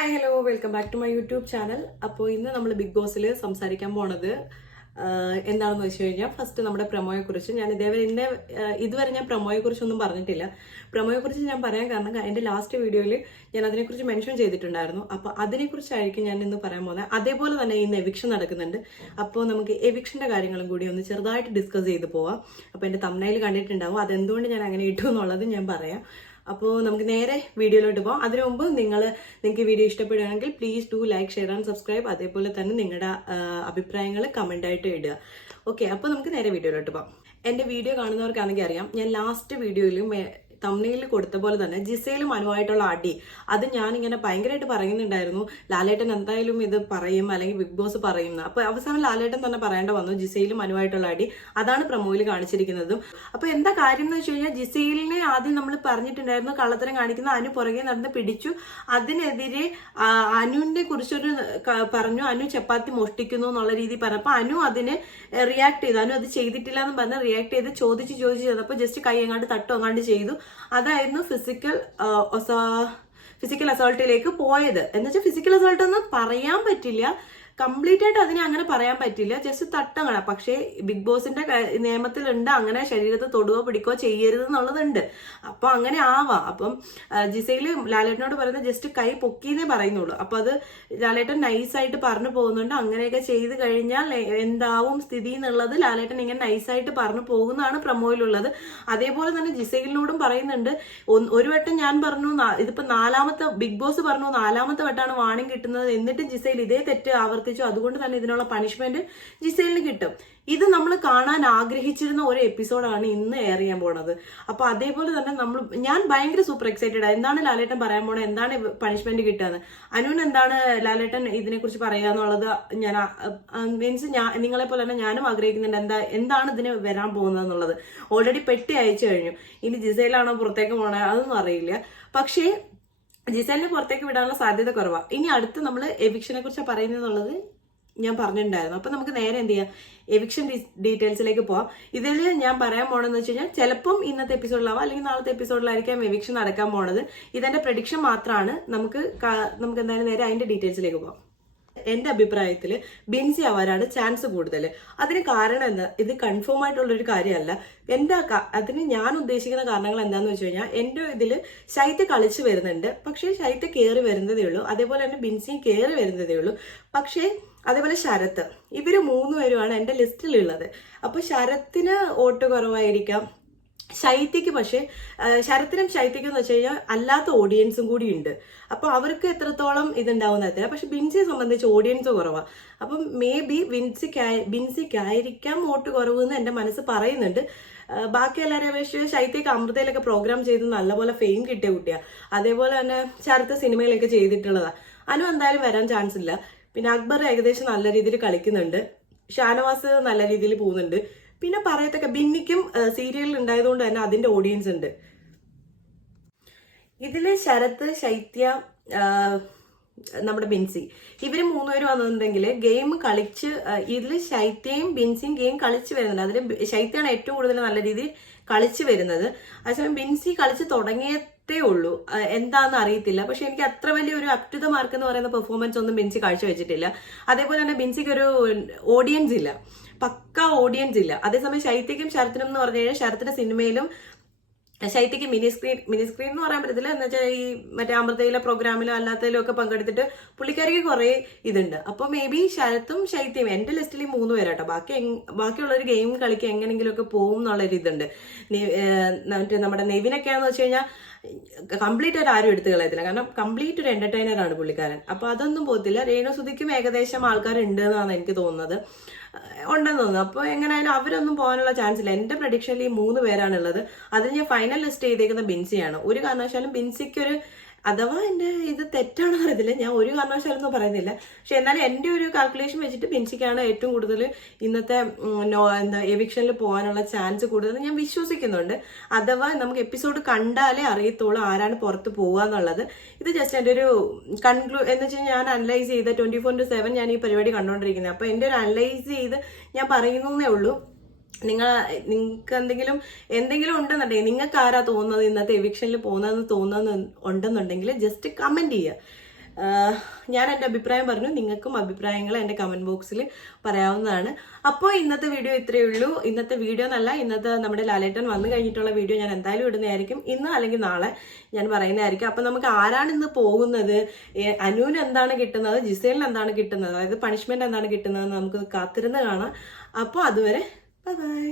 Hi hello welcome back to my YouTube channel. അപ്പോൾ ഇന്ന് നമ്മൾ ബിഗ് ബോസിൽ സംസാരിക്കാൻ പോണത് എന്താണെന്ന് വെച്ച് കഴിഞ്ഞാൽ ഫസ്റ്റ് നമ്മുടെ പ്രമോയെക്കുറിച്ച്. ഞാൻ ഇതുവരെ ഞാൻ പ്രമോയെക്കുറിച്ചൊന്നും പറഞ്ഞിട്ടില്ല. പ്രമോയെക്കുറിച്ച് ഞാൻ പറയാൻ കാരണം എൻ്റെ ലാസ്റ്റ് വീഡിയോയിൽ ഞാൻ അതിനെക്കുറിച്ച് മെൻഷൻ ചെയ്തിട്ടുണ്ടായിരുന്നു. അപ്പോൾ അതിനെക്കുറിച്ചായിരിക്കും ഞാൻ ഇന്ന് പറയാൻ പോകുന്നത്. അതേപോലെ തന്നെ ഇന്ന് എവിക്ഷൻ നടക്കുന്നുണ്ട്. അപ്പോൾ നമുക്ക് എവിക്ഷൻ്റെ കാര്യങ്ങളും കൂടി ഒന്ന് ചെറുതായിട്ട് ഡിസ്കസ് ചെയ്ത് പോവാം. അപ്പോൾ എൻ്റെ തംബ്നെയിൽ കണ്ടിട്ടുണ്ടാവും, അതെന്തുകൊണ്ട് ഞാൻ അങ്ങനെ ഇട്ടു എന്നുള്ളത് ഞാൻ പറയാം. അപ്പോൾ നമുക്ക് നേരെ വീഡിയോയിലോട്ട് പോകാം. അതിനു മുമ്പ് നിങ്ങൾക്ക് വീഡിയോ ഇഷ്ടപ്പെടുകയാണെങ്കിൽ please do like, share and subscribe. അതേപോലെ തന്നെ നിങ്ങളുടെ അഭിപ്രായങ്ങൾ കമൻ്റായിട്ട് ഇടുക. ഓക്കെ, അപ്പോൾ നമുക്ക് നേരെ വീഡിയോയിലോട്ട് പോകാം. എൻ്റെ വീഡിയോ കാണുന്നവർക്കാണെങ്കിൽ അറിയാം, ഞാൻ ലാസ്റ്റ് വീഡിയോയിലും തംബ്നെയിൽ കൊടുത്ത പോലെ തന്നെ ജിസയിലും അനുവായിട്ടുള്ള അടി അത് ഞാനിങ്ങനെ ഭയങ്കരമായിട്ട് പറയുന്നുണ്ടായിരുന്നു. ലാലേട്ടൻ എന്തായാലും ഇത് പറയും, അല്ലെങ്കിൽ ബിഗ് ബോസ് പറയുന്ന. അപ്പോൾ അവസാനം ലാലേട്ടൻ തന്നെ പറയേണ്ട വന്നു ജിസയിലും അനുവായിട്ടുള്ള അടി. അതാണ് പ്രമോയിൽ കാണിച്ചിരിക്കുന്നതും. അപ്പോൾ എന്താ കാര്യം എന്ന് വെച്ച് കഴിഞ്ഞാൽ, ജിസയിലിനെ ആദ്യം നമ്മൾ പറഞ്ഞിട്ടുണ്ടായിരുന്നു കള്ളത്തരം കാണിക്കുന്ന അനു പുറകെ നടന്ന് പിടിച്ചു. അതിനെതിരെ അനുവിനെ കുറിച്ചൊരു പറഞ്ഞു, അനു ചപ്പാത്തി മോഷ്ടിക്കുന്നു എന്നുള്ള രീതിയിൽ പറഞ്ഞപ്പോൾ അനു അതിന് റിയാക്ട് ചെയ്തു. അനു അത് ചെയ്തിട്ടില്ല എന്ന് പറഞ്ഞ് റിയാക്ട് ചെയ്ത് ചോദിച്ച് ചെയ്തപ്പോൾ ജസ്റ്റ് കൈ എങ്ങാണ്ട് തട്ടോ എങ്ങാണ്ട് ചെയ്തു. അതായിരുന്നു ഫിസിക്കൽ അസോൾട്ടിലേക്ക് പോയത്. എന്നുവെച്ചാൽ ഫിസിക്കൽ അസോൾട്ട് എന്ന് പറയാൻ പറ്റില്ല, കംപ്ലീറ്റ് ആയിട്ട് അതിനെ അങ്ങനെ പറയാൻ പറ്റില്ല, ജസ്റ്റ് തട്ടങ്ങണ. പക്ഷേ ബിഗ് ബോസിന്റെ നിയമത്തിലുണ്ട് അങ്ങനെ ശരീരത്തെ തൊടുകയോ പിടിക്കുകയോ ചെയ്യരുത് എന്നുള്ളതുണ്ട്. അപ്പൊ അങ്ങനെ ആവാം. അപ്പം ജിസയില് ലാലേട്ടനോട് പറയുന്നത് ജസ്റ്റ് കൈ പൊക്കിന്നേ പറയുന്നുള്ളൂ. അപ്പൊ അത് ലാലേട്ടൻ നൈസായിട്ട് പറഞ്ഞു പോകുന്നുണ്ട്. അങ്ങനെയൊക്കെ ചെയ്ത് കഴിഞ്ഞാൽ എന്താവും സ്ഥിതി എന്നുള്ളത് ലാലേട്ടൻ ഇങ്ങനെ നൈസായിട്ട് പറഞ്ഞു പോകുന്നതാണ് പ്രമോയിലുള്ളത്. അതേപോലെ തന്നെ ജിസയിലിനോടും പറയുന്നുണ്ട്. ഒരു വട്ടം ഞാൻ പറഞ്ഞു, ഇതിപ്പോ ബിഗ് ബോസ് പറഞ്ഞു 4ാമത്തെ വട്ടമാണ് വാണിംഗ് കിട്ടുന്നത്, എന്നിട്ട് ജിസയിൽ ഇതേ തെറ്റ് ആവർത്തിച്ചു. അതുകൊണ്ട് തന്നെ ഇതിനുള്ള പണിഷ്മെന്റ് ജിസയിലിന് കിട്ടും. ഇത് നമ്മൾ കാണാൻ ആഗ്രഹിച്ചിരുന്ന ഒരു എപ്പിസോഡാണ് ഇന്ന് എയർ ചെയ്യാൻ പോണത്. അപ്പൊ അതേപോലെ തന്നെ ഞാൻ ഭയങ്കര സൂപ്പർ എക്സൈറ്റഡ് ആണ്. എന്താണ് ലാലേട്ടൻ പറയാൻ പോണത്, എന്താണ് പണിഷ്മെന്റ് കിട്ടുന്നത്, അനുവിന് എന്താണ് ലാലേട്ടൻ ഇതിനെക്കുറിച്ച് പറയുക എന്നുള്ളത് ഞാൻ നിങ്ങളെ പോലെ തന്നെ ഞാനും ആഗ്രഹിക്കുന്നുണ്ട്. എന്താണ് ഇതിന് വരാൻ പോകുന്നത് എന്നുള്ളത്. ഓൾറെഡി പെട്ടി അയച്ചു കഴിഞ്ഞു. ഇനി ജിസയിലാണോ പുറത്തേക്ക് പോണത് അതൊന്നും അറിയില്ല. പക്ഷേ ജിസേലിനെ പുറത്തേക്ക് വിടാനുള്ള സാധ്യത കുറവാണ്. ഇനി അടുത്ത് നമ്മൾ എവിക്ഷനെ കുറിച്ച് പറയുന്നതെന്നുള്ളത് ഞാൻ പറഞ്ഞിട്ടുണ്ടായിരുന്നു. അപ്പൊ നമുക്ക് നേരെ എന്ത് ചെയ്യാം, എവിക്ഷൻ ഡീറ്റെയിൽസിലേക്ക് പോവാം. ഇതിൽ ഞാൻ പറയാൻ പോണെന്ന് വെച്ച് കഴിഞ്ഞാൽ ചിലപ്പം ഇന്നത്തെ എപ്പിസോഡിലാവാം, അല്ലെങ്കിൽ നാളത്തെ എപ്പിസോഡിലായിരിക്കാം എവിക്ഷൻ നടക്കാൻ പോണത്. ഇതെന്റെ പ്രഡിക്ഷൻ മാത്രമാണ്. നമുക്ക് എന്തായാലും നേരെ അതിന്റെ ഡീറ്റെയിൽസിലേക്ക് പോവാം. എന്റെ അഭിപ്രായത്തിൽ ബിൻസി ആവാനാണ് ചാൻസ് കൂടുതൽ. അതിന് കാരണം എന്താ, ഇത് കൺഫേം ആയിട്ടുള്ളൊരു കാര്യമല്ല. അതിന് ഞാൻ ഉദ്ദേശിക്കുന്ന കാരണങ്ങൾ എന്താന്ന് വെച്ച് കഴിഞ്ഞാൽ, എന്റെ ഇതിൽ ശൈത്യ കളിച്ചു വരുന്നുണ്ട്, പക്ഷേ ശൈത്യ കയറി വരുന്നതേ ഉള്ളൂ. അതേപോലെ തന്നെ ബിൻസിയും കയറി വരുന്നതേ ഉള്ളൂ. പക്ഷേ അതേപോലെ ശരത്ത്, ഇവര് 3 പേരുമാണ് എന്റെ ലിസ്റ്റിലുള്ളത്. അപ്പൊ ശരത്തിന് വോട്ട് കുറവായിരിക്കാം. ശൈത്യക്ക് പക്ഷെ ശരത്തിനും ശൈത്യക്കും എന്ന് വെച്ച് കഴിഞ്ഞാൽ അല്ലാത്ത ഓഡിയൻസും കൂടി ഉണ്ട്. അപ്പൊ അവർക്ക് എത്രത്തോളം ഇതുണ്ടാവുന്ന അറിയില്ല. പക്ഷെ ബിൻസിയെ സംബന്ധിച്ച് ഓഡിയൻസ് കുറവാണ്. അപ്പം മേ ബി ബിൻസിക്കായിരിക്കാം വോട്ട് കുറവെന്ന് എന്റെ മനസ്സ് പറയുന്നുണ്ട്. ബാക്കി എല്ലാവരെയും അപേക്ഷിച്ച് ശൈത്യക്ക് അമൃതയിലൊക്കെ പ്രോഗ്രാം ചെയ്ത് നല്ലപോലെ ഫെയിം കിട്ടിയ കുട്ടിയാണ്. അതേപോലെ തന്നെ ശരത്ത് സിനിമയിലൊക്കെ ചെയ്തിട്ടുള്ളതാണ്. അനു എന്തായാലും വരാൻ ചാൻസ് ഇല്ല. പിന്നെ അക്ബർ ഏകദേശം നല്ല രീതിയിൽ കളിക്കുന്നുണ്ട്. ഷാനവാസ് നല്ല രീതിയിൽ പോകുന്നുണ്ട്. പിന്നെ പറയത്തക്ക ബിന്നിക്കും സീരിയലിൽ ഉണ്ടായതുകൊണ്ട് തന്നെ അതിന്റെ ഓഡിയൻസ് ഉണ്ട്. ഇതില് ശരത്ത്, ശൈത്യ, നമ്മുടെ ബിൻസി, ഇവര് 3 പേരും വന്നിട്ടുണ്ടെങ്കിൽ ഗെയിം കളിച്ച് ഇതിൽ ശൈത്യയും ബിൻസിയും ഗെയിം കളിച്ച് വരുന്നുണ്ട്. അതിൽ ശൈത്യമാണ് ഏറ്റവും കൂടുതൽ നല്ല രീതിയിൽ കളിച്ചു വരുന്നത്. അതേസമയം ബിൻസി കളിച്ച് തുടങ്ങിയതേ ഉള്ളൂ. എന്താണെന്ന് അറിയത്തില്ല. പക്ഷെ എനിക്ക് അത്ര വലിയൊരു അപ് ടു ദ മാർക്ക് എന്ന് പറയുന്ന പെർഫോമൻസ് ഒന്നും ബിൻസി കാഴ്ചവെച്ചിട്ടില്ല. അതേപോലെ തന്നെ ബിൻസിക്ക് ഒരു ഓഡിയൻസ് ഇല്ല, പക്ക ഓഡിയൻസ് ഇല്ല. അതേസമയം ശൈത്യക്കും ശരത്തിനും എന്ന് പറഞ്ഞു കഴിഞ്ഞാൽ ശരത്തിന്റെ സിനിമയിലും ശൈത്യക്ക് മിനി സ്ക്രീൻ എന്ന് പറയാൻ പറ്റത്തില്ല. എന്ന് വെച്ചാൽ ഈ മറ്റേ അമൃതയിലെ പ്രോഗ്രാമിലോ അല്ലാത്തതിലും ഒക്കെ പങ്കെടുത്തിട്ട് പുള്ളിക്കാരിക്ക് കുറെ ഇതുണ്ട്. അപ്പൊ മേ ബി ശരത്തും ശൈത്യയും എന്റെ ലിസ്റ്റിൽ 3 പേരാട്ടോ. ബാക്കിയുള്ളൊരു ഗെയിം കളിക്കുക എങ്ങനെങ്കിലും ഒക്കെ പോകും എന്നുള്ളൊരു ഇതുണ്ട്. നമ്മുടെ നെവിനൊക്കെയാന്ന് വെച്ച് കഴിഞ്ഞാൽ കംപ്ലീറ്റ് ആയിട്ട് ആരും എടുത്തു കളയത്തില്ല. കാരണം കംപ്ലീറ്റ് ഒരു എന്റർടൈനർ ആണ് പുള്ളിക്കാരൻ. അപ്പൊ അതൊന്നും പോകത്തില്ല. രേണുസുതിക്കും ഏകദേശം ആൾക്കാരുണ്ട് എന്നാണ് എനിക്ക് തോന്നുന്നത്, ഉണ്ടെന്ന് തോന്നുന്നു. അപ്പോൾ എങ്ങനെയായാലും അവരൊന്നും പോകാനുള്ള ചാൻസ് ഇല്ല. എന്റെ പ്രഡിക്ഷനിൽ ഈ 3 പേരാണുള്ളത്. അതിൽ ഞാൻ ഫൈനൽ ലിസ്റ്റ് ചെയ്തേക്കുന്ന ബിൻസിയാണ്. ഒരു കാരണവശാലും ബിൻസിക്കൊരു, അഥവാ എന്റെ ഇത് തെറ്റാണെന്ന് അറിയത്തില്ല, ഞാൻ ഒരു കാരണവശാലൊന്നും പറയുന്നില്ല. പക്ഷെ എന്നാലും എന്റെ ഒരു കാൽക്കുലേഷൻ വെച്ചിട്ട് ബിൻസിക്കാണ് ഏറ്റവും കൂടുതൽ ഇന്നത്തെ എവിക്ഷനിൽ പോകാനുള്ള ചാൻസ് കൂടുതൽ ഞാൻ വിശ്വസിക്കുന്നുണ്ട്. അഥവാ നമുക്ക് എപ്പിസോഡ് കണ്ടാലേ അറിയത്തുള്ളൂ ആരാണ് പുറത്ത് പോകുക എന്നുള്ളത്. ഇത് ജസ്റ്റ് എൻ്റെ ഒരു എന്ന് വെച്ചാൽ ഞാൻ അനലൈസ് ചെയ്ത് 24/7 ഞാൻ ഈ പരിപാടി കണ്ടുകൊണ്ടിരിക്കുന്നത്. അപ്പൊ എൻ്റെ ഒരു അനലൈസ് ചെയ്ത് ഞാൻ പറയുന്നേ ഉള്ളൂ. നിങ്ങൾക്ക് എന്തെങ്കിലും ഉണ്ടെന്നുണ്ടെങ്കിൽ, നിങ്ങൾക്ക് ആരാ തോന്നുന്നത് ഇന്നത്തെ എവിക്ഷനിൽ പോകുന്നതെന്ന് തോന്നുന്നത് ഉണ്ടെന്നുണ്ടെങ്കിൽ ജസ്റ്റ് കമന്റ് ചെയ്യുക. ഞാൻ എൻ്റെ അഭിപ്രായം പറഞ്ഞു. നിങ്ങൾക്കും അഭിപ്രായങ്ങൾ എൻ്റെ കമൻറ്റ് ബോക്സിൽ പറയാവുന്നതാണ്. അപ്പോൾ ഇന്നത്തെ വീഡിയോ ഇത്രയേ ഉള്ളൂ. ഇന്നത്തെ വീഡിയോ എന്നല്ല, ഇന്നത്തെ നമ്മുടെ ലാലേട്ടൻ വന്നു കഴിഞ്ഞിട്ടുള്ള വീഡിയോ ഞാൻ എന്തായാലും ഇടുന്നതായിരിക്കും. ഇന്ന് അല്ലെങ്കിൽ നാളെ ഞാൻ പറയുന്നതായിരിക്കും. അപ്പം നമുക്ക് ആരാണ് ഇന്ന് പോകുന്നത്, അനുവിന് എന്താണ് കിട്ടുന്നത്, ജിസേലിന് എന്താണ് കിട്ടുന്നത്, അതായത് പണിഷ്മെന്റ് എന്താണ് കിട്ടുന്നതെന്ന് നമുക്ക് കാത്തിരുന്ന് കാണാം. അപ്പോൾ അതുവരെ ബൈ ബൈ.